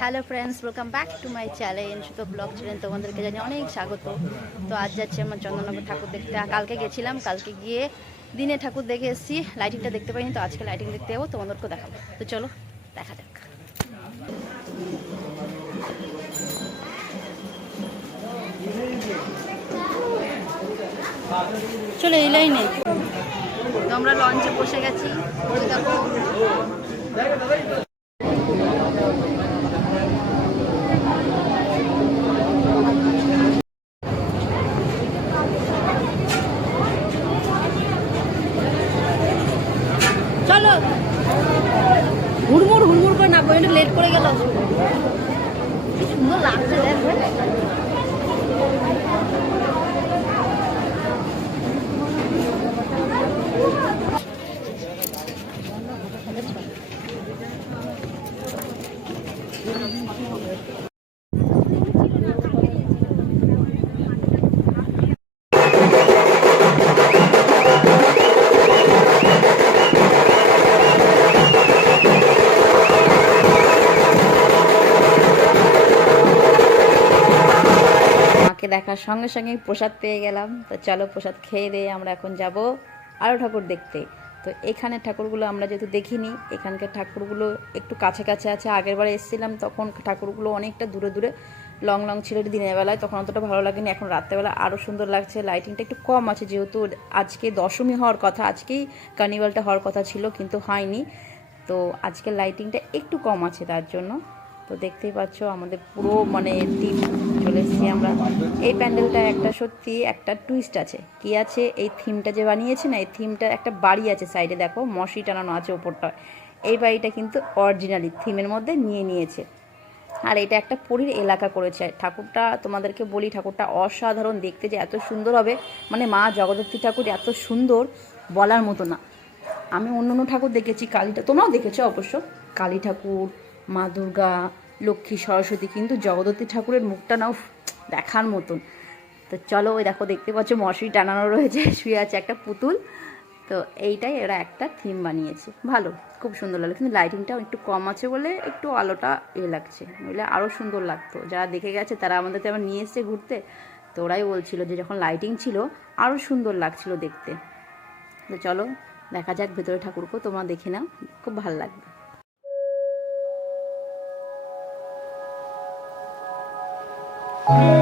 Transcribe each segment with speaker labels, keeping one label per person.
Speaker 1: Hello friends welcome back to my challenge তো blog ছিলেন তোমাদেরকে জানি অনেক স্বাগত। তো আজ যাচ্ছি আমার চন্দননগর ঠাকুর দেখতে। কালকে গেছিলাম, কালকে গিয়ে দিনে ঠাকুর দেখে এসেছি। লাইটিংটা দেখতে পাইনি, তো আজকে লাইটিং দেখতে যাব তোমাদেরকে দেখাবো। তো চলো, দেখা যাক। চলো, এই লাইনে তো আমরা লঞ্চে বসে গেছি ওই দেখো চলো হুড়মুড় হুড়মুড় করে না বইটা লেট করে গেল সঙ্গে সঙ্গে প্রসাদ পেয়ে গেলাম। তো চলো প্রসাদ খেয়ে দিয়ে আমরা এখন যাব আরও ঠাকুর দেখতে। তো এখানে ঠাকুরগুলো আমরা যেহেতু দেখিনি, এখানকার ঠাকুরগুলো একটু কাছে কাছে আছে। আগের বার এসেছিলাম, তখন ঠাকুরগুলো অনেকটা দূরে দূরে লং লং ছিল দিনের বেলায়, তখন অতটা ভালো লাগেনি। এখন রাত্রেবেলা আরও সুন্দর লাগছে লাইটিংটা একটু কম আছে যেহেতু আজকে দশমী হওয়ার কথা, আজকেই কার্নিভালটা হওয়ার কথা ছিল, কিন্তু হয়নি। তো আজকের লাইটিংটা একটু কম আছে তার জন্য। তো দেখতেই পাচ্ছ আমাদের পুরো মানে টিম চলে এসেছি আমরা। এই প্যান্ডেলটা একটা সত্যি একটা টুইস্ট আছে। কি আছে? এই থিমটা যে বানিয়েছে না, এই থিমটা একটা বাড়ি আছে সাইডে দেখো, মশি টানানো আছে ওপরটা এই বাড়িটা কিন্তু অরিজিনালি থিমের মধ্যে নিয়ে নিয়েছে। আর এটা একটা পুরীর এলাকা করেছে। ঠাকুরটা, তোমাদেরকে বলি, ঠাকুরটা অসাধারণ দেখতে যে এত সুন্দর হবে। মানে মা জগদ্ধাত্রী ঠাকুর এত সুন্দর বলার মতো না। আমি অন্য অন্য ঠাকুর দেখেছি কালীটা তোমরাও দেখেছ অবশ্য? কালী ঠাকুর, মা দুর্গা লক্ষ্মী সরস্বতী, কিন্তু জগদ্ধাত্রী ঠাকুরের মুখটা নাও দেখার মতন। তো চলো, ওই দেখো, দেখতে পাচ্ছ মশারি টানানো রয়েছে, শুয়ে আছে একটা পুতুল। তো এইটাই এরা একটা থিম বানিয়েছে। ভালো, খুব সুন্দর লাগল। কিন্তু লাইটিংটাও একটু কম আছে বলে একটু আলোটা এ লাগছে। নইলে আরও সুন্দর লাগতো। যারা দেখে গেছে, তারা আমাদের তো আবার নিয়ে এসছে ঘুরতে। তো ওরাই বলছিল যে, যখন লাইটিং ছিল আরও সুন্দর লাগছিল দেখতে। তো চলো, দেখা যাক ভেতরে ঠাকুরকেও তোমরা দেখে নাও, খুব ভালো লাগবে।
Speaker 2: Thank you.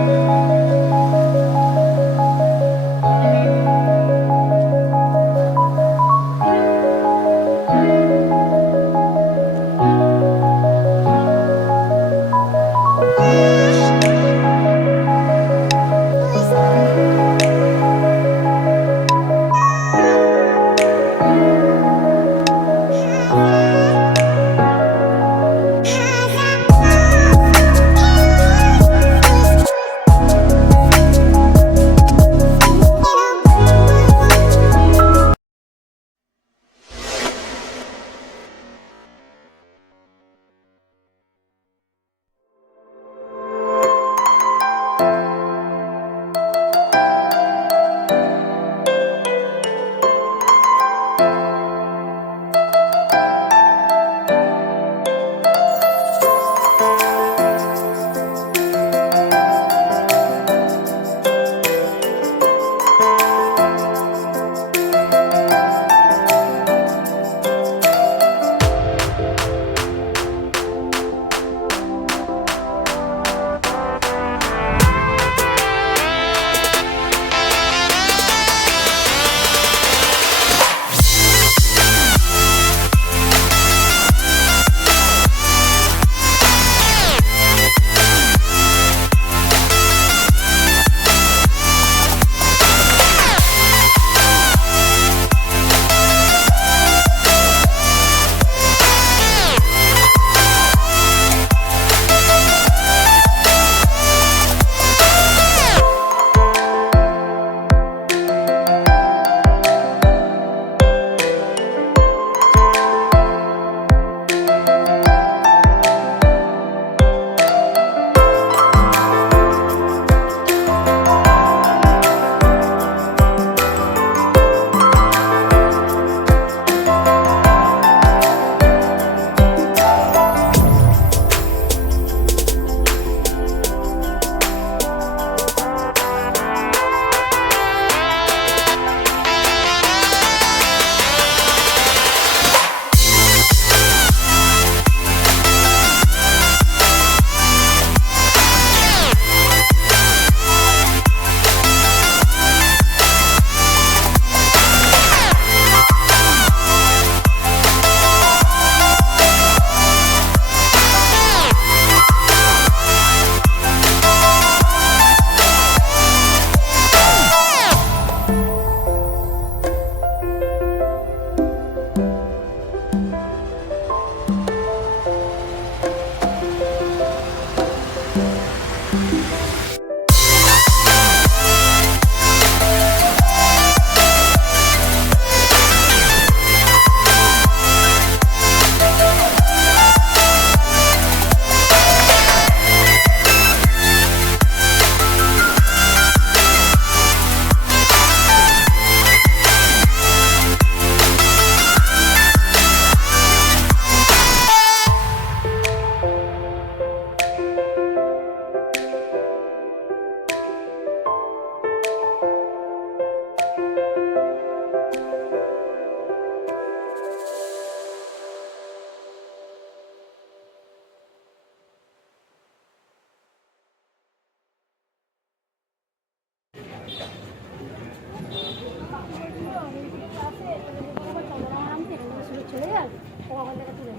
Speaker 2: আমার টাকা তুলে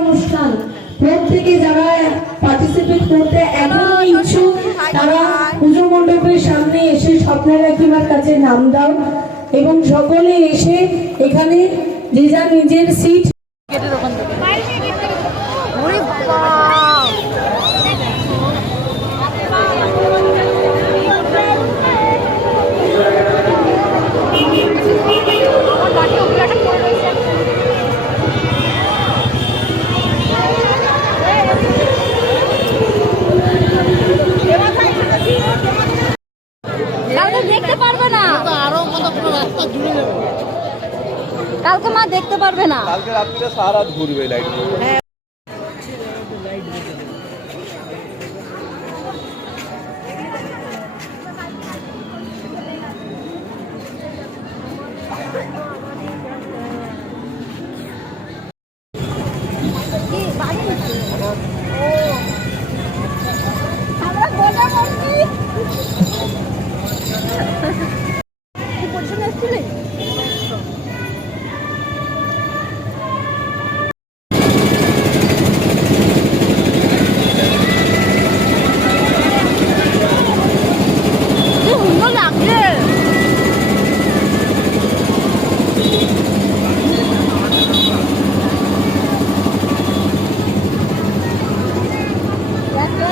Speaker 2: অনুষ্ঠান। প্রত্যেকে যারা
Speaker 1: পার্টিসিপেট করতে পুজো মণ্ডপের
Speaker 3: সামনে এসে স্বপ্নরাখিমার কাছে নাম দাও। এবং সকলে এসে এখানে
Speaker 4: যে যার নিজের সিট रात्रीचा सहा रात घूर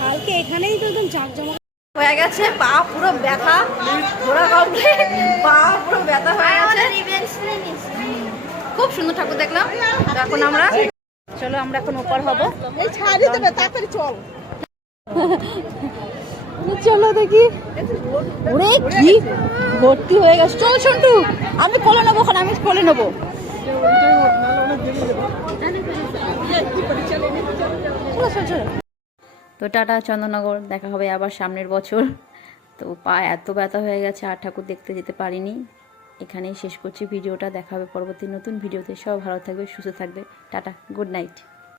Speaker 5: কালকে এখানেই তো একদম জাঁকজমক
Speaker 1: হয়ে গেছে পা পুরো ব্যথা ঘোরা কমপ্লিট পা পুরো ব্যথা হয়ে গেছে। খুব সুন্দর ঠাকুর দেখলাম। এখন আমরা চলো আমরা এখন ওপার হব।
Speaker 5: এই ছাড়ি চল।
Speaker 1: চলো দেখি। ওরে কি ভর্তি হয়ে গেছে। চল সন্টু আমি কোলে নেব ওখানে আমি কোলে নেব। চলো চলো চলো তো টাটা, চন্দননগর, দেখা হবে আবার সামনের বছর। তো পা এত ব্যথা হয়ে গেছে, আর ঠাকুর দেখতে যেতে পারিনি। এখানেই শেষ করছি ভিডিওটা, দেখা হবে পরবর্তী নতুন ভিডিওতে। সব ভালো থাকবে, সুস্থ থাকবে। Tata good night